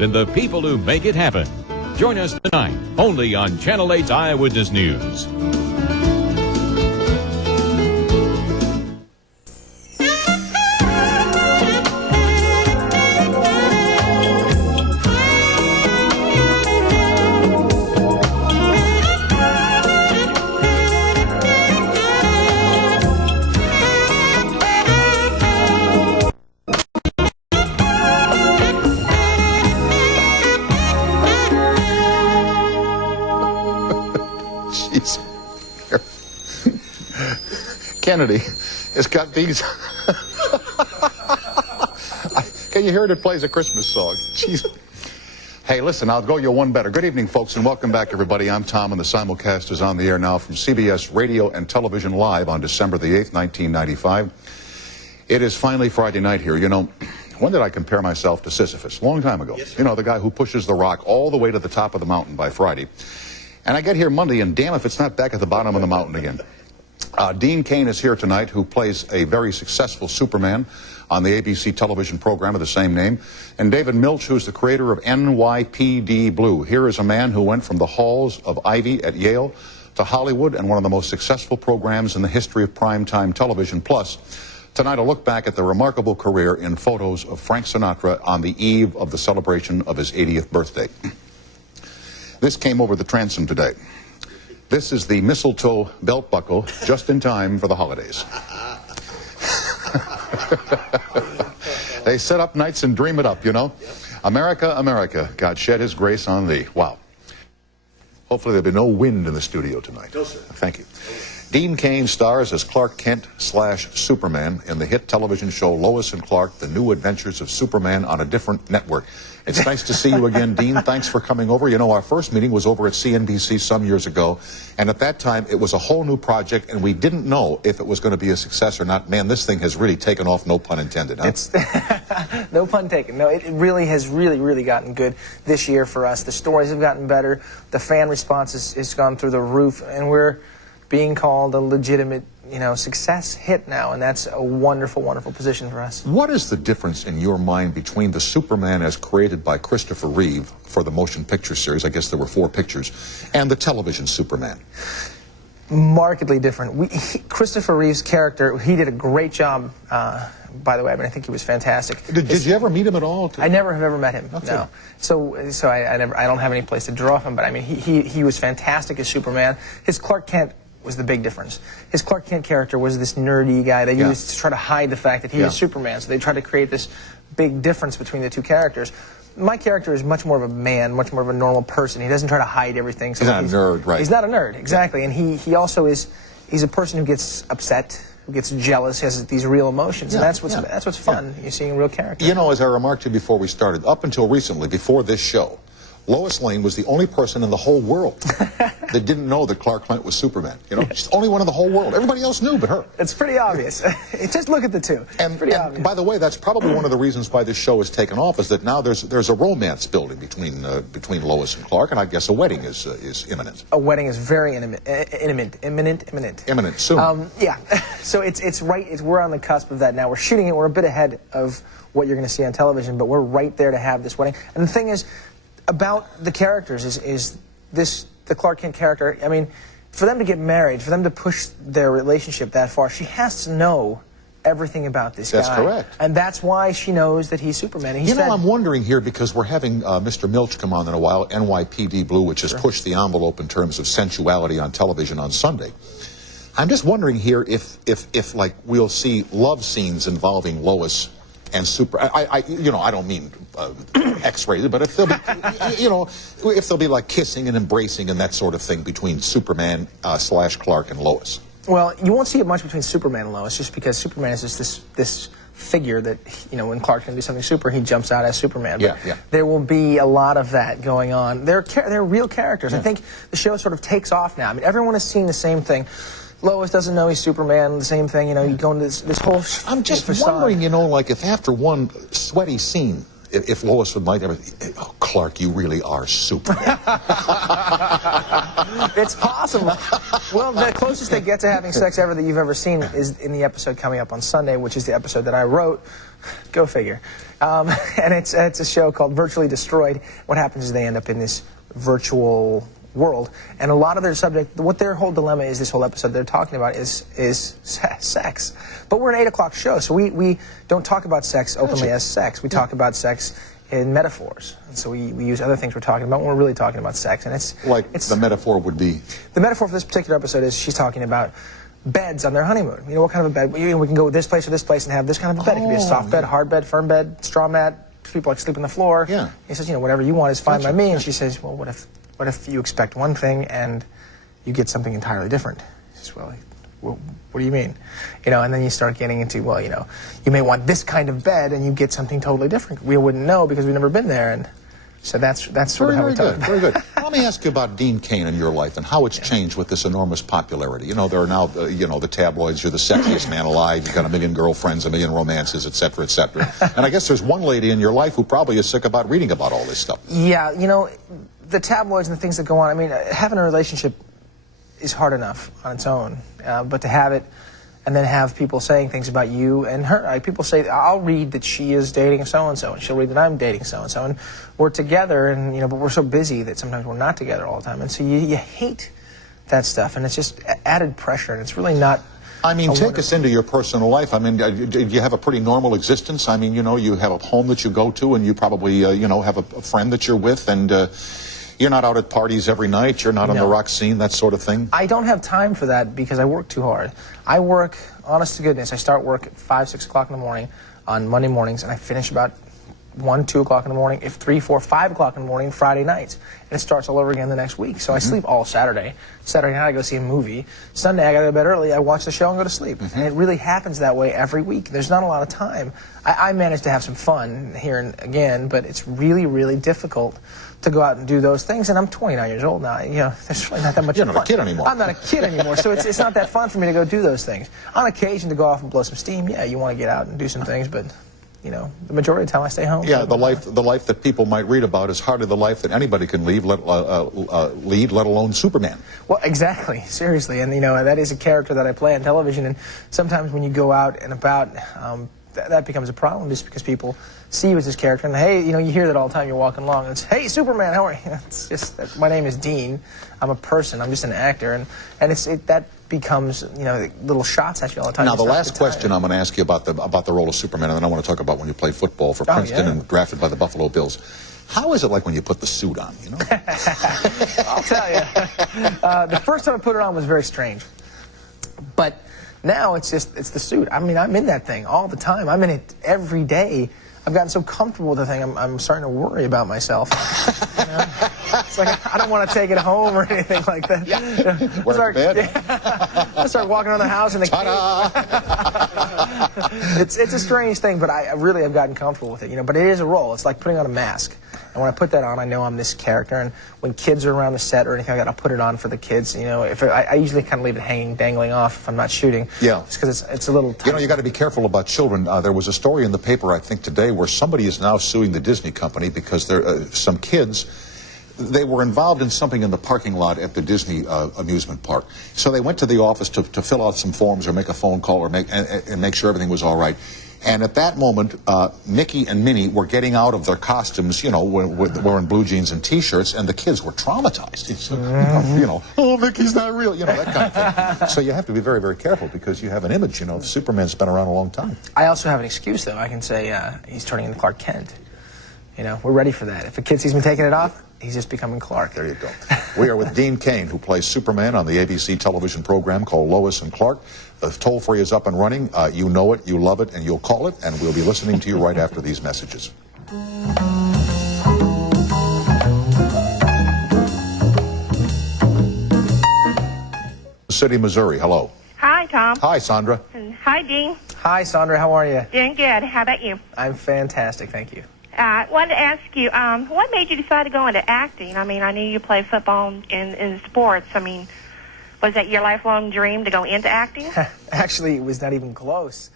support and the people who make it happen. Join us tonight, only on Channel 8's Eyewitness News. Kennedy has got these. Can you hear it? It plays a Christmas song. Jeez. Hey, listen, I'll go you one better. Good evening, folks, and welcome back, everybody. I'm Tom, and the simulcast is on the air now from CBS Radio and Television Live on December the 8th, 1995. It is finally Friday night here. You know, when did I compare myself to Sisyphus? A long time ago. Yes, you know, the guy who pushes the rock all the way to the top of the mountain by Friday. And I get here Monday, and damn if it's not back at the bottom of the mountain again. Dean Cain is here tonight, who plays a very successful Superman on the ABC television program of the same name. And David Milch, who's the creator of NYPD Blue. Here is a man who went from the halls of Ivy at Yale to Hollywood and one of the most successful programs in the history of primetime television. Plus, tonight a look back at the remarkable career in photos of Frank Sinatra on the eve of the celebration of his 80th birthday. This came over the transom today. This is the mistletoe belt buckle, just in time for the holidays. They sit up nights and dream it up, you know. America, America, God shed his grace on thee. Wow. Hopefully there'll be no wind in the studio tonight. No, sir. Thank you. Dean Cain stars as Clark Kent/Superman in the hit television show Lois and Clark, The New Adventures of Superman on a Different Network. It's nice to see you again, Dean. Thanks for coming over. You know, our first meeting was over at CNBC some years ago, and at that time it was a whole new project, and we didn't know if it was going to be a success or not. Man, this thing has really taken off, no pun intended, huh? It's no pun taken. No, it really has really gotten good this year for us. The stories have gotten better. The fan response has gone through the roof, and we're being called a legitimate, you know, success hit now, and that's a wonderful position for us. What is the difference in your mind between the Superman as created by Christopher Reeve for the motion picture series, I guess there were 4 pictures, and the television Superman? Markedly different. Christopher Reeve's character, he did a great job, by the way. I mean, I think he was fantastic. Did you ever meet him at all? I never have ever met him, okay. No. So I don't have any place to draw from, but I mean, he was fantastic as Superman. His Clark Kent was the big difference. His Clark Kent character was this nerdy guy they used to try to hide the fact that he was Superman, so they tried to create this big difference between the two characters. My character is much more of a man, much more of a normal person. He doesn't try to hide everything. So he's not a nerd, right? He's not a nerd, exactly. And he also is, he's a person who gets upset, who gets jealous, has these real emotions, and that's what's fun. You're seeing a real character. You know, as I remarked to you before we started, up until recently, before this show, Lois Lane was the only person in the whole world that didn't know that Clark Kent was Superman. You know, she's the only one in the whole world. Everybody else knew but her. It's pretty obvious. Just look at the two. And by the way, that's probably one of the reasons why this show has taken off, is that now there's a romance building between Lois and Clark, and I guess a wedding is imminent. A wedding is very imminent soon. Yeah. So it's right. We're on the cusp of that now. We're shooting it. We're a bit ahead of what you're going to see on television, but we're right there to have this wedding. And the thing is, about the characters is the Clark Kent character. I mean, for them to get married, for them to push their relationship that far, she has to know everything about this guy. That's correct. And that's why she knows that he's Superman. And you know, I'm wondering here, because we're having Mr. Milch come on in a while, NYPD Blue, which has pushed the envelope in terms of sensuality on television on Sunday. I'm just wondering here if like we'll see love scenes involving Lois and you know, I don't mean X-rated, but if they'll be, you know, if they'll be like kissing and embracing and that sort of thing between Superman / Clark and Lois. Well, you won't see it much between Superman and Lois, just because Superman is just this figure that, you know, when Clark can do something super, he jumps out as Superman. But there will be a lot of that going on. They're real characters. I think the show sort of takes off now. I mean, everyone is seeing the same thing. Lois doesn't know he's Superman, the same thing, you know, you go into this whole I'm just wondering, you know, like if after one sweaty scene, if Lois would like everything, oh, Clark, you really are Superman. It's possible. Well, the closest they get to having sex ever that you've ever seen is in the episode coming up on Sunday, which is the episode that I wrote. Go figure. And it's a show called Virtually Destroyed. What happens is they end up in this virtual world, and a lot of their subject, what their whole dilemma is, this whole episode they're talking about is sex. But we're an 8 o'clock show, so we don't talk about sex openly as sex. We talk about sex in metaphors, and so we use other things we're talking about when we're really talking about sex. And it's the metaphor would be, the metaphor for this particular episode is she's talking about beds on their honeymoon. You know, what kind of a bed? We can go this place or this place and have this kind of a bed. It could be a soft bed, hard bed, firm bed, straw mat. People like sleep on the floor. Yeah. He says, you know, whatever you want is fine by me. And she says, well, what if you expect one thing and you get something entirely different? He says, well, what do you mean? You know, and then you start getting into, well, you know, you may want this kind of bed and you get something totally different. We wouldn't know because we've never been there. And so that's sort of how we talk about it. Very good. Let me ask you about Dean Cain in your life and how it's changed with this enormous popularity. You know, there are now, you know, the tabloids, you're the sexiest man alive, you've got 1 million girlfriends, 1 million romances, et cetera, et cetera. And I guess there's one lady in your life who probably is sick about reading about all this stuff. Yeah, you know, the tabloids and the things that go on, I mean, having a relationship is hard enough on its own, but to have it and then have people saying things about you and her. People say, I'll read that she is dating so-and-so, and she'll read that I'm dating so-and-so, and we're together, and, you know, but we're so busy that sometimes we're not together all the time, and so you hate that stuff, and it's just added pressure, and it's really not... I mean, take us into your personal life. I mean, do you have a pretty normal existence? I mean, you know, you have a home that you go to, and you probably, you know, have a friend that you're with, and... you're not out at parties every night, you're not on the rock scene, that sort of thing? I don't have time for that because I work too hard. I work, honest to goodness, I start work at 5, 6 o'clock in the morning on Monday mornings, and I finish about 1, 2 o'clock in the morning, if 3, 4, 5 o'clock in the morning Friday nights. And it starts all over again the next week. So I sleep all Saturday. Saturday night I go see a movie. Sunday I go to bed early, I watch the show and go to sleep. And it really happens that way every week. There's not a lot of time. I manage to have some fun here and again, but it's really, really difficult to go out and do those things, and I'm 29 years old now. You know, there's really not that much fun. You're not a kid anymore. I'm not a kid anymore, so it's not that fun for me to go do those things. On occasion, to go off and blow some steam, yeah, you want to get out and do some things, but, you know, the majority of the time I stay home. Yeah, the life that people might read about is hardly the life that anybody can lead, let alone Superman. Well, exactly, seriously, and, you know, that is a character that I play on television, and sometimes when you go out and about, that becomes a problem just because people see you as this character, and hey, you know, you hear that all the time. You're walking along, and it's, hey, Superman, how are you? It's just that my name is Dean. I'm a person. I'm just an actor, and that becomes, you know, little shots at you all the time. Now, the last question I'm going to ask you about the role of Superman, and then I want to talk about when you played football for Princeton and drafted by the Buffalo Bills. How is it like when you put the suit on? You know, I'll tell you. The first time I put it on was very strange, but now it's the suit. I mean, I'm in that thing all the time. I'm in it every day. I've gotten so comfortable with the thing, I'm starting to worry about myself. You know? It's like I don't want to take it home or anything like that. Yeah. Wear it to bed. I start walking around the house and it's a strange thing, but I really have gotten comfortable with it. You know, but it is a role. It's like putting on a mask. And when I put that on, I know I'm this character. And when kids are around the set or anything like that, I'll put it on for the kids. You know, I usually kind of leave it hanging, dangling off if I'm not shooting. Yeah. Just because it's a little. You know, you got to be careful about children. There was a story in the paper, I think, today, where somebody is now suing the Disney company because there some kids. They were involved in something in the parking lot at the Disney amusement park. So they went to the office to fill out some forms or make a phone call or make sure everything was all right. And at that moment, Mickey and Minnie were getting out of their costumes, you know, wearing blue jeans and T-shirts, and the kids were traumatized. It's, you know, oh, Mickey's not real, you know, that kind of thing. So you have to be very, very careful because you have an image, you know, Superman's been around a long time. I also have an excuse, though. I can say he's turning into Clark Kent. You know, we're ready for that. If a kid sees me taking it off, he's just becoming Clark. There you go. We are with Dean Cain, who plays Superman on the ABC television program called Lois and Clark. The toll-free is up and running. You know it, you love it, and you'll call it, and we'll be listening to you right after these messages. City, Missouri, hello. Hi, Tom. Hi, Sandra. And hi, Dean. Hi, Sandra. How are you? Doing good. How about you? I'm fantastic, thank you. I wanted to ask you, what made you decide to go into acting? I mean, I knew you played football in sports. I mean, was that your lifelong dream to go into acting? Actually, it was not even close.